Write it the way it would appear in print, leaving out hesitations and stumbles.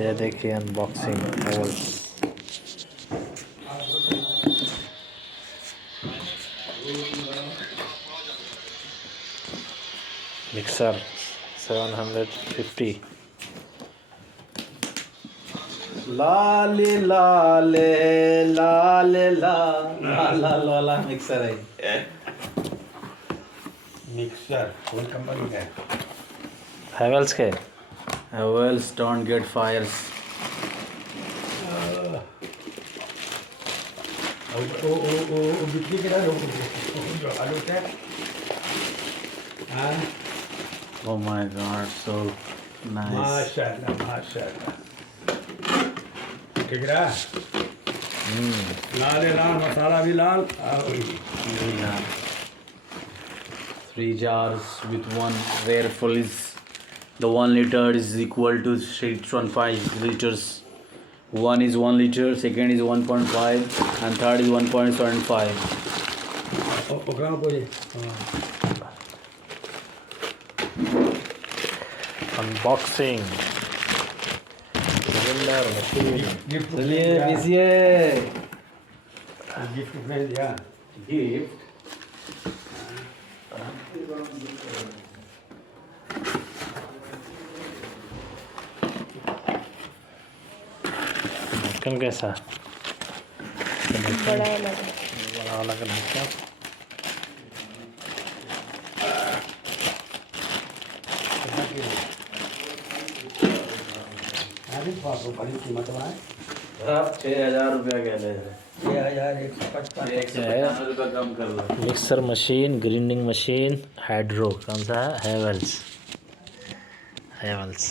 ये देखिए अनबॉक्सिंग हैवेल्स मिक्सर 750 लाले लाले लाले ला ला ला वाला मिक्सर है। मिक्सर कौन कंपनी का है? हैवेल्स के हैवेल्स डोंट गेट फायर्स। ओ बिजली के ना जो आलू है। हाँ Oh my god, so nice. माशाल्लाह माशाल्लाह ठीक रहा। लाल है, लाल मसाला भी लाल। Yeah. 3 jars with one where full is the 1 liter is equal to 6.5 liters. One is 1 liter, second is 1.5 and third is 1.75. ओकरा बोले Unboxing. गिफ्ट चलिए पीसिए गिफ्ट में दिया। गिफ्ट ढक्कन कैसा बड़ा लगा। बड़ा वाला का ढक्कन अरे बाप रे बड़ी कीमत है। आप 6,000 रुपया कह ले 6155 रुपया कम कर लो। Mixer machine, grinding machine, hydro कौन सा है? हैवेल्स।